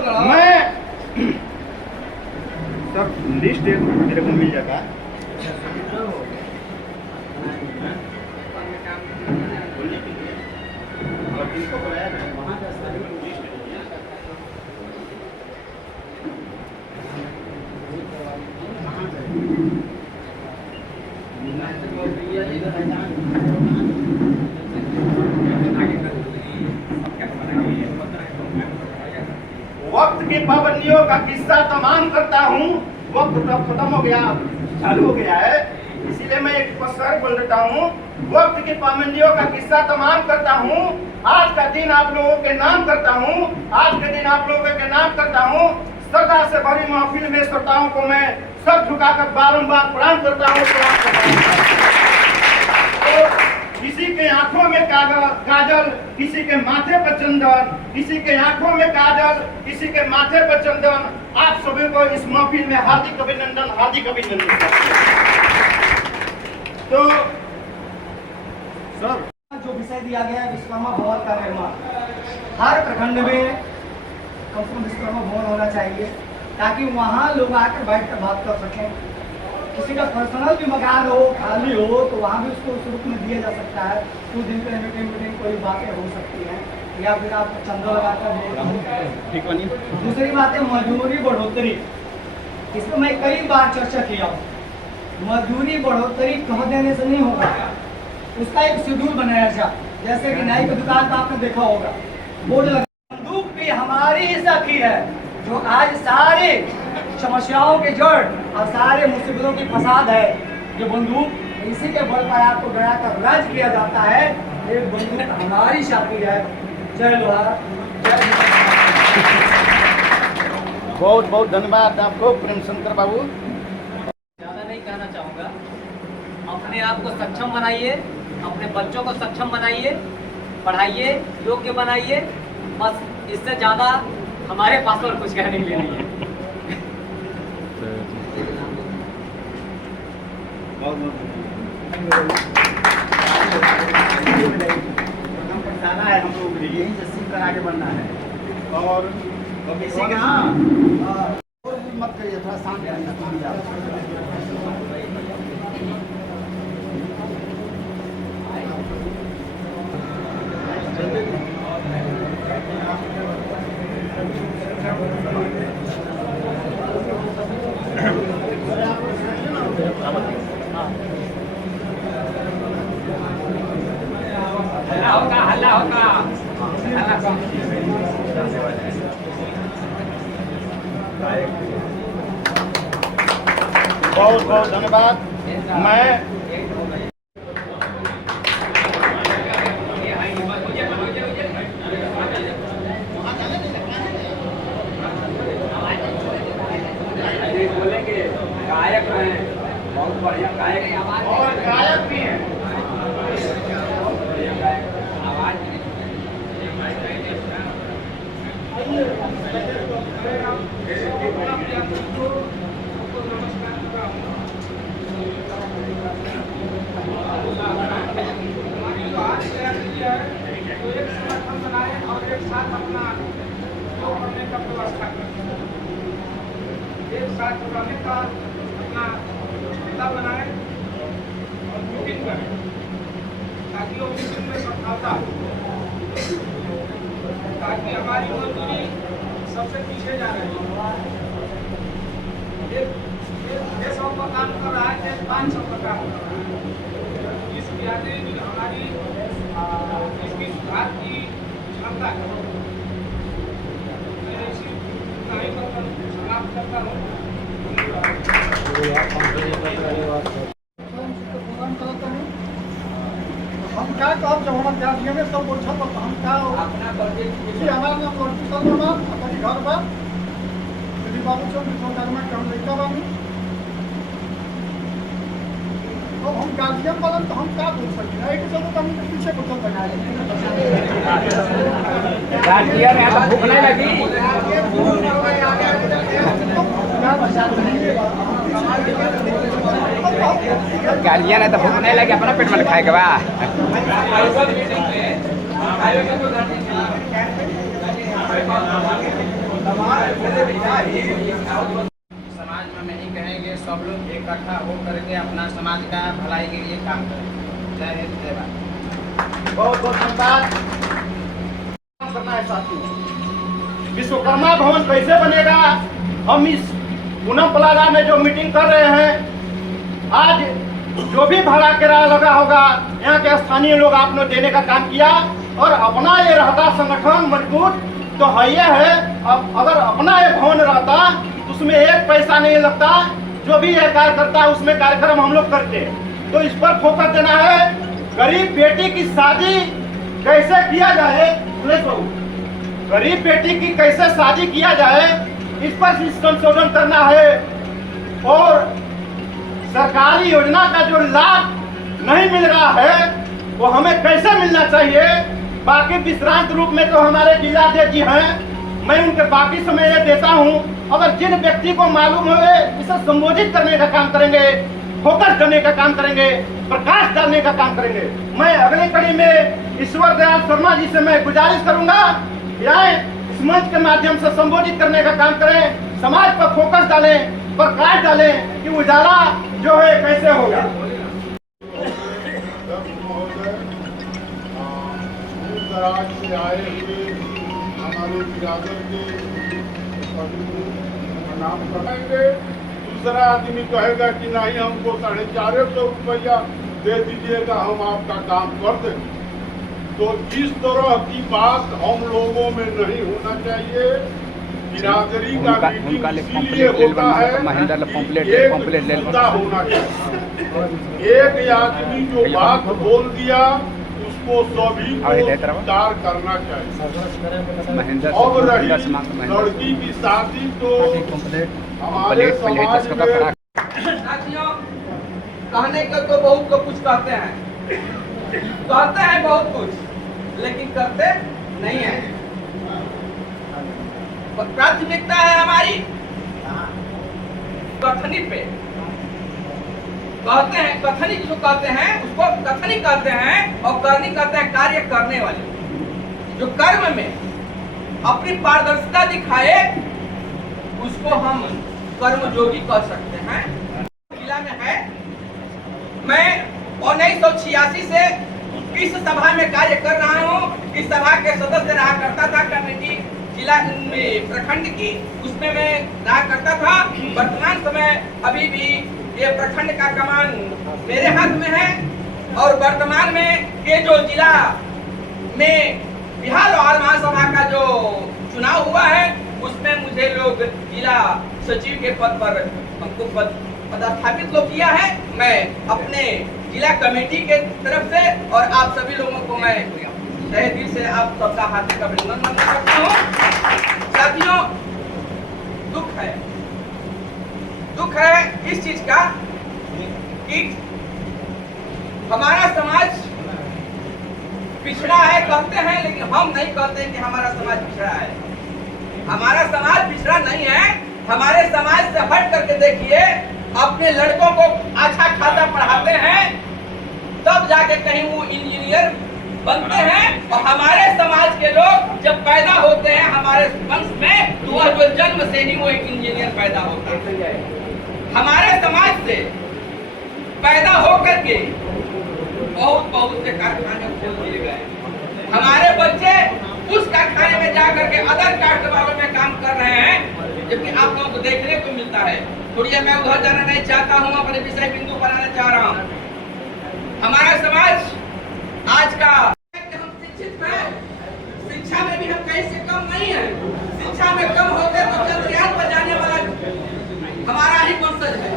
मैं sir list मेरे को मिल जाता है। वक्त की पाबंदियों का किस्सा तमाम करता हूँ। वक्त तो खत्म हो गया, चालू हो गया है, इसीलिए मैं एक पसर बोल देता हूँ। वक्त की पाबंदियों का किस्सा तमाम करता हूँ। आज का दिन आप लोगों के नाम करता हूँ। आज के दिन आप लोगों के नाम करता हूँ। श्रद्धा से भरी महफिल में श्रोताओं को मैं सर झुकाकर बारंबार प्रणाम करता हूँ। तो किसी के आंखों में काजल, किसी के माथे पर चंदन, किसी के आंखों में काजल, किसी के माथे पर चंदन। आप सभी को इस महफिल में हार्दिक अभिनंदन, हार्दिक अभिनंदन। तो सर जो विषय दिया गया है विश्वकर्मा भवन का निर्माण, हर प्रखंड में कम से कम विश्वकर्मा भवन होना चाहिए, ताकि वहाँ लोग आकर बैठ कर बात कर सकें। किसी का पर्सनल भी मकान हो, खाली हो, तो वहाँ भी उसको उस रूप में दिया जा सकता है। कुछ दिन के मीटिंग कोई बातें हो सकती हैं, या फिर आप चंदा लगाकर। दूसरी बात है मजदूरी बढ़ोतरी। इसमें मैं कई बार चर्चा किया हूँ। मजदूरी बढ़ोतरी कह देने से नहीं होगा, उसका एक शेड्यूल बनाया जाए। जैसे कि नाई की दुकान पर आपने देखा होगा, बोर्ड लगा। बंदूक भी हमारी ही साथी है, जो आज सारे समस्याओं के जड़ और सारे मुसीबतों की फसाद है। जो बंदूक इसी के बल पर आपको डरा कर राज किया जाता है, ये बंदूक हमारी साथी है। जय लोहार, जय। बहुत बहुत धन्यवाद आपको प्रेम शंकर बाबू। ज़्यादा नहीं कहना चाहूँगा। अपने आप को सक्षम बनाइए, अपने बच्चों को सक्षम बनाइए, पढ़ाइए, योग्य बनाइए। बस इससे ज़्यादा हमारे पास और कुछ कहने के लिए नहीं है। पहचाना है हम लोग यहीं से सीख कर आगे बढ़ना है। और किसी के मत करिए, थोड़ा शांत हल्ला होगा। बहुत बहुत धन्यवाद। मैं बोलेंगे गायक हैं, बहुत बढ़िया गायक हैं, और गायक भी हैं। आवाज और एक साथ अपना करने का व्यवस्था करें, एक साथ रहने का अपना सुविधा बनाए और मीटिंग करें, ताकि वो मीटिंग में सफलता हो, ताकि हमारी मजदूरी सबसे पीछे जा रही है। एक 600 का काम कर रहा है, 500 का काम कर रहा है। इस ब्याज हमारी इसकी सुधार की क्षमता है। मैं इसी कार्य पर समाप्त करता हूँ। हम क्या काम जब हम क्या दिए सब बोलछा पर हम क्या इसी हमारा नाम लड़की सब बना अपने घर पर यदि बाबू चौक दुकान में काम लेकर बानी तो हम गार्जियन वालन तो हम क्या बोल सकते हैं। एक चलो तो हम पीछे को चल रहा गार्जियन है तो भूख नहीं लगी। गार्जियन है तो भूख नहीं लगी, अपना पेट में खाएगा बा। है। समाज में हम यही कहेंगे सब लोग इकट्ठा हो करके अपना समाज का भलाई के लिए काम करें। जय हिंद जय भारत। बहुत बहुत धन्यवाद। करना है साथियों, विश्वकर्मा भवन कैसे बनेगा? हम इस पूनम प्लाजा में जो मीटिंग कर रहे हैं, आज जो भी भाड़ा किराया लगा होगा यहाँ के स्थानीय लोग आपने देने का काम किया और अपना ये रहता संगठन मजबूत तो है ये है। अब अगर अपना ये भवन रहता तो उसमें एक पैसा नहीं लगता, जो भी ये कार्य करता है उसमें कार्यक्रम हम लोग करते हैं। तो इस पर फोकस देना है। गरीब बेटी की शादी कैसे किया जाए, गरीब बेटी की कैसे शादी किया जाए, इस पर संशोधन करना है। और सरकारी योजना का जो लाभ नहीं मिल रहा है वो हमें कैसे मिलना चाहिए। बाकी विश्रांत रूप में तो हमारे जिलाध्यक्ष जी हैं, मैं उनके बाकी समय ये देता हूँ। अगर जिन व्यक्ति को मालूम हो इसे संबोधित करने का काम करेंगे, फोकस करने का काम करेंगे, प्रकाश डालने का काम करेंगे। मैं अगली कड़ी में ईश्वर दयाल शर्मा जी से मैं गुजारिश करूंगा कि आए इस मंच के माध्यम से संबोधित करने का काम करें, समाज पर फोकस डालें, प्रकाश डालें कि उजाला जो है कैसे होगा। दराज से आए हुए हमारे बिरादर के नाम कराएंगे। दूसरा आदमी कहेगा कि नहीं हमको 450 रुपया दे दीजिएगा, हम आपका काम कर देंगे। तो इस तरह की बात हम लोगों में नहीं होना चाहिए। बिरादरी का मीटिंग इसीलिए होता है एक मुद्दा होना चाहिए। एक आदमी जो बात बोल दिया उसको सभी को स्वीकार करना चाहिए। अब रही लड़की की शादी तो हमारे समाज में साथियों, कहने को तो बहुत को कुछ कहते हैं बहुत कुछ, लेकिन करते नहीं है। प्राथमिकता है हमारी कथनी पे। कहते हैं कथनी, जो कहते हैं उसको कथनी कहते हैं और करनी कहते हैं कार्य करने वाले। जो कर्म में अपनी पारदर्शिता दिखाए उसको हम कर्मयोगी कह सकते हैं। जिला में है, मैं 1986 से इस सभा में कार्य कर रहा हूँ। इस सभा के सदस्य रहा करता था, कमेटी जिला प्रखंड की, उसमें मैं रहा करता था। वर्तमान समय अभी भी ये प्रखंड का कमान मेरे हाथ में है और वर्तमान में ये जो जिला में बिहार लोहार महासभा का जो चुनाव हुआ है उसमें मुझे लोग जिला सचिव के पद पर हमको पदस्थापित लोग किया है। मैं अपने जिला कमेटी के तरफ से और आप सभी लोगों को मैं तहे दिल से आप सबका हार्दिक अभिनंदन करता हूँ। साथियों, दुख है इस चीज का कि हमारा समाज पिछड़ा है कहते हैं, लेकिन हम नहीं कहते कि हमारा समाज पिछड़ा है। हमारा समाज पिछड़ा नहीं है। हमारे समाज से हट करके देखिए, अपने लड़कों को अच्छा खासा पढ़ाते हैं तब जाके कहीं वो इंजीनियर बनते हैं। और हमारे समाज के लोग जब पैदा होते हैं हमारे वंश में, तो वह जो जन्म से ही वो एक इंजीनियर पैदा होता है। हमारे समाज से पैदा होकर के बहुत से कारखाने खोल दिए गए। हमारे बच्चे उस कारखाने में जाकर के अदर कास्ट वालों में काम कर रहे हैं, जबकि आप लोगों को देखने को मिलता है। थोड़ी मैं उधर जाना नहीं चाहता हूँ, अपने विषय बिंदु पर आना चाह रहा हूँ। हमारा समाज आज का हम शिक्षित हैं, शिक्षा में भी हम कहीं से कम नहीं है। शिक्षा में कम होते तो चंद्रयान पर जाने वाला हमारा ही वंशज है।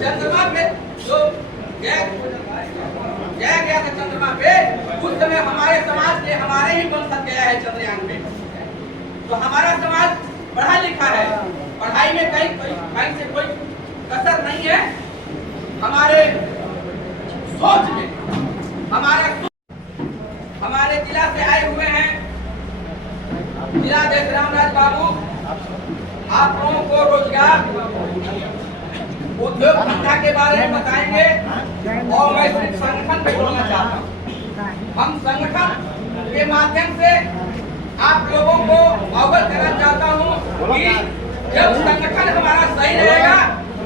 चंद्रमा पे जो गया था चंद्रमा पे, उस समय हमारे समाज के हमारे ही वंशज गया है चंद्रयान पे। तो हमारा समाज पढ़ा लिखा है, पढ़ाई में कहीं से कोई कसर नहीं है। हमारे सोच में हमारे जिला से आए हुए हैं जिलाध्यक्ष रामराज बाबू, आप लोगों को रोजगार उद्योग धंधा के बारे में बताएंगे। और मैं सिर्फ संगठन पे बोलना चाहता हूँ। हम संगठन के माध्यम से आप लोगों को अवगत करना चाहता हूँ कि जब संगठन हमारा सही रहेगा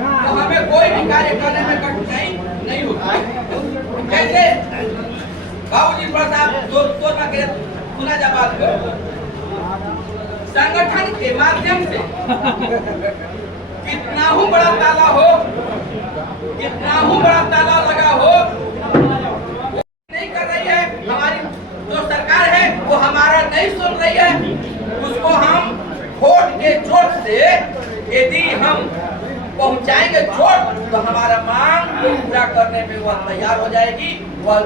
तो हमें कोई भी कार्य करने में कठिनाई नहीं होती। जैसे बाबूजी थोड़ा सा जोर ना के सुना जा बात को। संगठन के माध्यम से कितना ही बड़ा ताला हो, कितना ही बड़ा ताला लगा हो, नहीं कर रही है। हमारी जो सरकार है वो हमारा नहीं सुन रही है। उसको हम वोट के चोट से यदि हम पहुंचाएंगे चोट तो हमारा मांग को पूरा करने में वह तैयार हो जाएगी। वह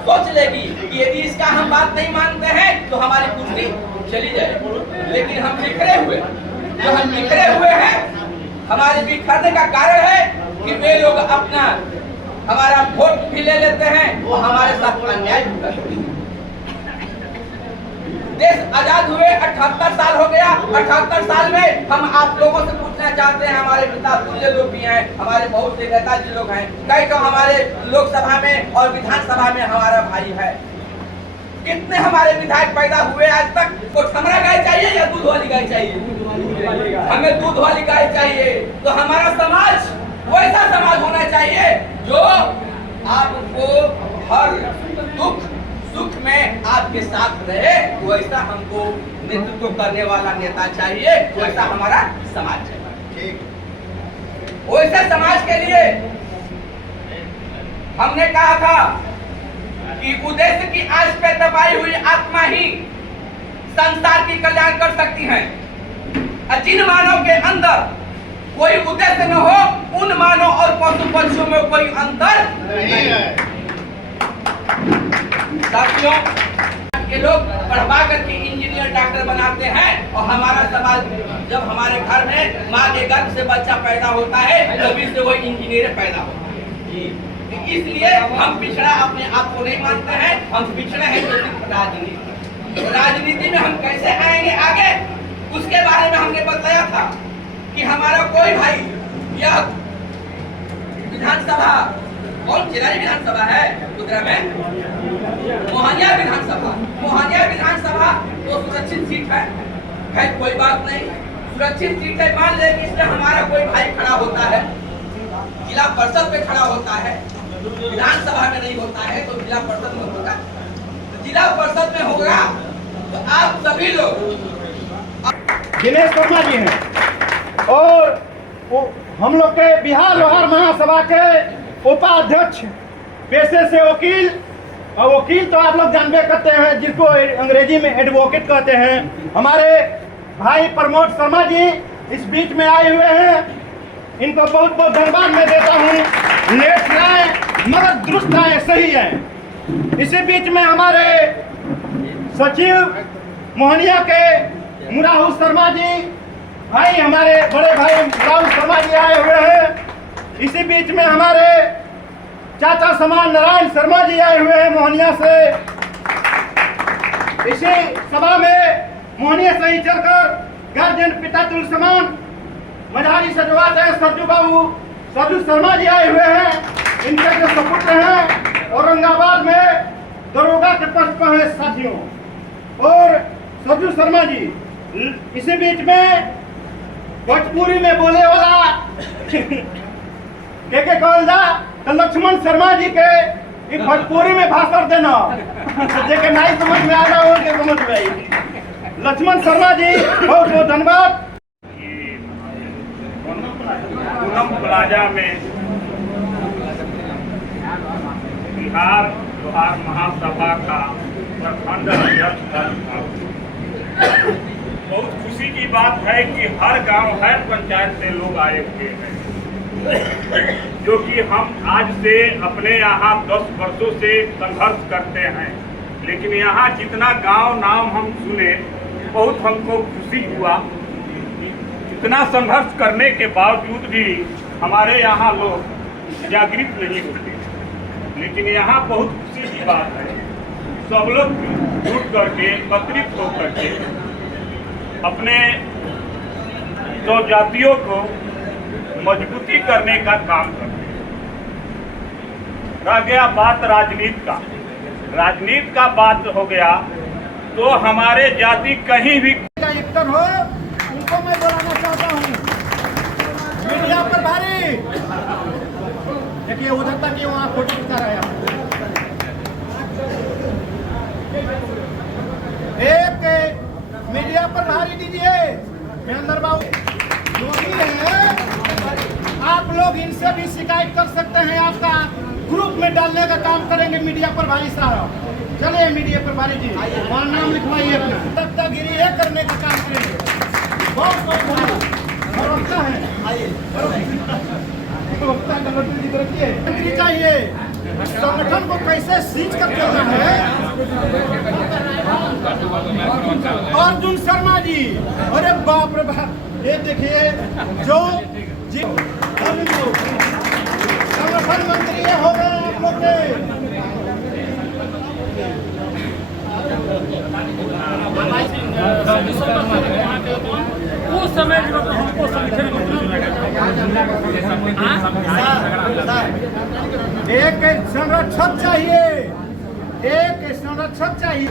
सोच लेगी कि यदि इसका हम बात नहीं मानते हैं तो हमारी कुर्सी चली जाएगी। लेकिन हम बिखरे हुए, जो हम बिखरे हुए हैं, हमारे बिखरने का कारण है कि वे लोग अपना हमारा वोट भी ले लेते हैं और हमारे साथ अन्याय भी करते हैं। देश आजाद हुए 78 साल हो गया। 78 साल में हम आप लोगों से पूछना चाहते हैं, हमारे पिता तुल्य लोग भी हैं, हमारे बहुत से नेताजी लोग हैं, कई तो हमारे लोकसभा में और विधानसभा में हमारा भाई है। कितने हमारे विधायक पैदा हुए आज तक? तो ठमरा गाय चाहिए या दूध वाली गाय चाहिए? हमें दूध वाली गाय चाहिए। तो हमारा समाज वैसा समाज होना चाहिए जो आपको हर दुख सुख में आपके साथ रहे। वैसा हमको नेतृत्व करने वाला नेता चाहिए, वैसा हमारा समाज चाहिए। वैसे समाज के लिए हमने कहा था कि उद्देश्य की आस पे दबाई हुई आत्मा ही संसार की कल्याण कर सकती है। जिन मानव के अंदर कोई उद्देश्य न हो, उन मानव और पशु पक्षियों में कोई अंतर नहीं है। साथियों, के लोग पढ़वा करके इंजीनियर डॉक्टर बनाते हैं और हमारा समाज जब हमारे घर में माँ के गर्भ से बच्चा पैदा होता है तभी से वो इंजीनियर पैदा होता है। इसलिए हम पिछड़ा अपने आप को नहीं मानते हैं, हम पिछड़े हैं तो सिर्फ राजनीति। राजनीति में हम कैसे आएंगे आगे, उसके बारे में हमने बताया था कि हमारा कोई भाई यह विधानसभा कौन चिराई विधानसभा है उत्तरा में, मोहनिया विधानसभा। मोहनिया विधानसभा तो सुरक्षित सीट है कोई बात नहीं, सुरक्षित सीट है। मान ले कि इसमें हमारा कोई भाई खड़ा होता है, जिला परिषद में खड़ा होता है, विधानसभा में नहीं होता है तो जिला परिषद में होगा। तो जिला परिषद में होगा तो आप सभी लोग दिनेश शर्मा जी हैं और हम लोग के बिहार लोहार महासभा के उपाध्यक्ष, पेशे से वकील, और वकील तो आप लोग जानबे करते हैं जिसको अंग्रेजी में एडवोकेट कहते हैं। हमारे भाई प्रमोद शर्मा जी इस बीच में आए हुए हैं, इनको बहुत बहुत धन्यवाद मैं देता हूँ। लेट आए मगर दुरुस्त आए, सही है। इसी बीच में हमारे सचिव मोहनिया के मुराहू शर्मा जी, भाई हमारे बड़े भाई मुराहू शर्मा जी आए हुए हैं। इसी बीच में हमारे चाचा समान नारायण शर्मा जी आए हुए हैं मोहनिया से। इसी सभा में मोहनिया से ही चलकर गार्जियन पिता तुल समान मझारी सजवात है सरजू बाबू सरजू शर्मा जी आए हुए हैं। इनके जो सपुत्र हैं औरंगाबाद में दरोगा के पद पर है साथियों, और सरजू शर्मा जी। इसी बीच में भोजपुरी में बोले वाला के कौलदा तो लक्ष्मण शर्मा जी के भोजपुरी में भाषण देना जेके नहीं समझ में आ रहा हो के समझ में। लक्ष्मण शर्मा जी बहुत बहुत धन्यवाद। पूनम प्लाजा में बिहार लोहार महासभा का प्रखंड अध्यक्ष था। बहुत खुशी की बात है कि हर गांव हर पंचायत से लोग आए हुए हैं, जो कि हम आज से अपने यहाँ 10 वर्षों से संघर्ष करते हैं। लेकिन यहाँ जितना गांव नाम हम सुने बहुत हमको खुशी हुआ। इतना संघर्ष करने के बावजूद भी हमारे यहाँ लोग जागृत नहीं होते। लेकिन यहाँ बहुत खुशी की बात है, सब लोग जुट करके एकत्रित होकर के अपने जातियों को मजबूती करने का काम करते हैं। रह गया बात राजनीति का, राजनीति का बात हो गया तो हमारे जाति कहीं भी हो को मैं बुलाना चाहता हूँ। मीडिया पर भारी देखिए उधर तक ये वहाँ फोटो खिंचा रहा है। एक मीडिया पर भारी दीजिए महेंद्र बाबू जो भी है, आप लोग इनसे भी शिकायत कर सकते हैं, आपका ग्रुप में डालने का काम करेंगे मीडिया पर भारी साहब। चलिए मीडिया पर भारी जी वहाँ नाम लिखवाइए अपना, तख्तागिरी है करने का काम करेंगे। बहुत बहुत भरोसा है, मंत्री चाहिए संगठन को कैसे सीज कर चलना है। अर्जुन शर्मा जी, अरे बाप रे बाप, ये देखिए जो जी संगठन मंत्री हो गए आप लोग के। उस समय हमको संगठन एक संरक्षक चाहिए, एक संरक्षक चाहिए।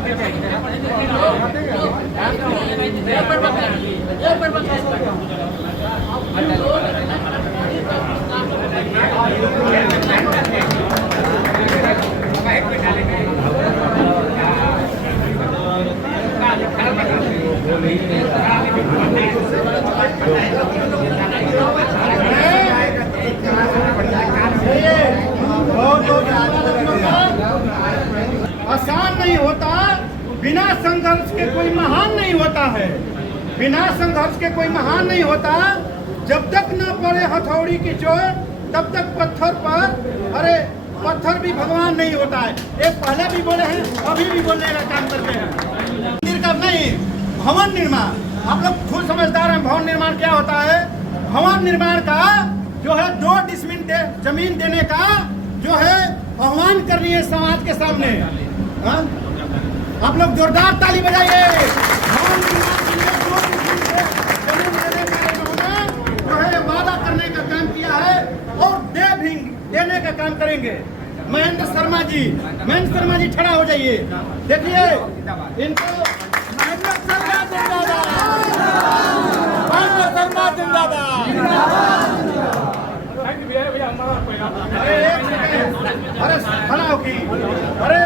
आसान नहीं होता, बिना संघर्ष के कोई महान नहीं होता है, बिना संघर्ष के कोई महान नहीं होता। जब तक न पड़े हथौड़ी की चोट तब तक पत्थर पर, अरे पत्थर भी भगवान नहीं होता है। ये पहले भी बोले हैं, अभी भी बोलने का काम करते हैं। मंदिर का नहीं, भवन निर्माण, आप लोग खुद समझदार हैं। भवन निर्माण क्या होता है? भवन निर्माण का जो है 2 डिसमिल जमीन देने का जो है आह्वान करनी है समाज के सामने। हाँ? आप लोग जोरदार ताली बजाइए। भवन निर्माण के लिए 2 डिसमिल जमीन देने का इन्होंने जो है वादा करने का काम किया है और देने का काम करेंगे। महेंद्र शर्मा जी खड़ा हो जाइए। देखिए इनको महेंद्र शर्मा जिंदाबाद। अरे खड़ा हो की, अरे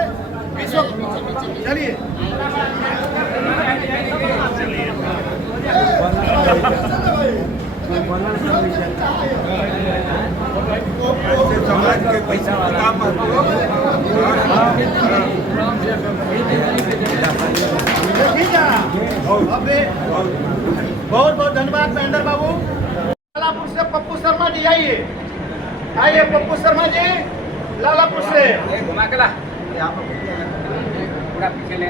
चलिए समाज के पैसा बहुत बहुत धन्यवाद महेंद्र बाबू। लालापुर से पप्पू शर्मा जी आइए, आइए पप्पू शर्मा जी लालापुर से। घुमा के ला पूरा पीछे ले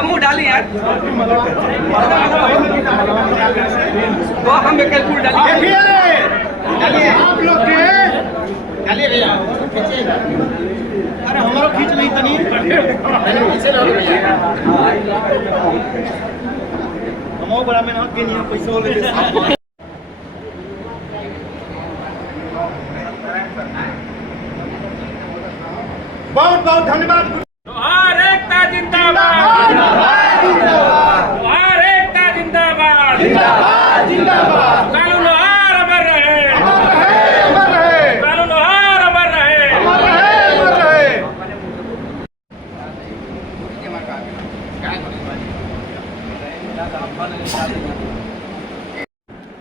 हम डाली यार तो हम कैलकुल डालिए आप लोग के डालिए भैया, अरे हमारा खींच नहीं तनी हम बड़ा मेहनत के नहीं पैसा ले। बहुत बहुत धन्यवाद। जोहार एकता जिंदाबाद, जोहार एकता जिंदाबाद, जिंदाबाद कानून लोहार अमर रहे, अमर रहे, कानून लोहार अमर रहे।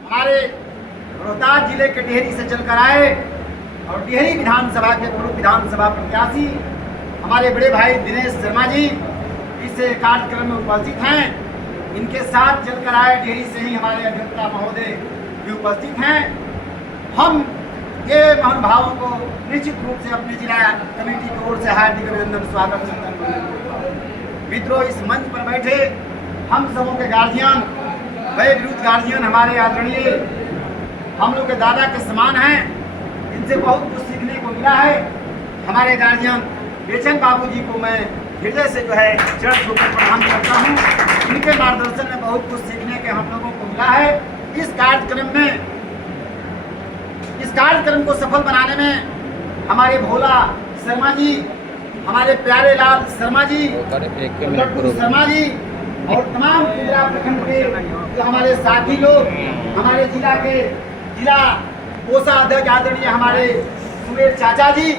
हमारे रोहतास जिले के डिहरी से चलकर आए और डिहरी विधानसभा के पूर्व विधानसभा प्रत्याशी हमारे बड़े भाई दिनेश शर्मा जी इस कार्यक्रम में उपस्थित हैं। इनके साथ चलकर आए डिहरी से ही हमारे अभियंता महोदय भी उपस्थित हैं। हम ये महानुभावों को निश्चित रूप से अपने जिला कमेटी की ओर से हार्दिक अभिनंदन स्वागत करते हैं। मित्रों, इस मंच पर बैठे हम सबों के गार्जियन वह विरुद्ध गार्जियन हमारे आदरणीय हम लोग के दादा के समान हैं, इनसे बहुत कुछ सीखने को मिला है। हमारे गार्जियन बेचन बाबूजी को मैं हृदय से जो है चरण छूकर प्रणाम करता हूँ। इनके मार्गदर्शन में बहुत कुछ सीखने के हम लोगों को मिला है। इस कार्यक्रम को सफल बनाने में हमारे भोला शर्मा जी, हमारे प्यारे लाल शर्मा जी, लड्डू शर्मा जी और तमाम जिला प्रखंड के जो हमारे साथी लोग, हमारे जिला कोषाध्यक्ष आदरणीय हमारे सुमेर चाचा जी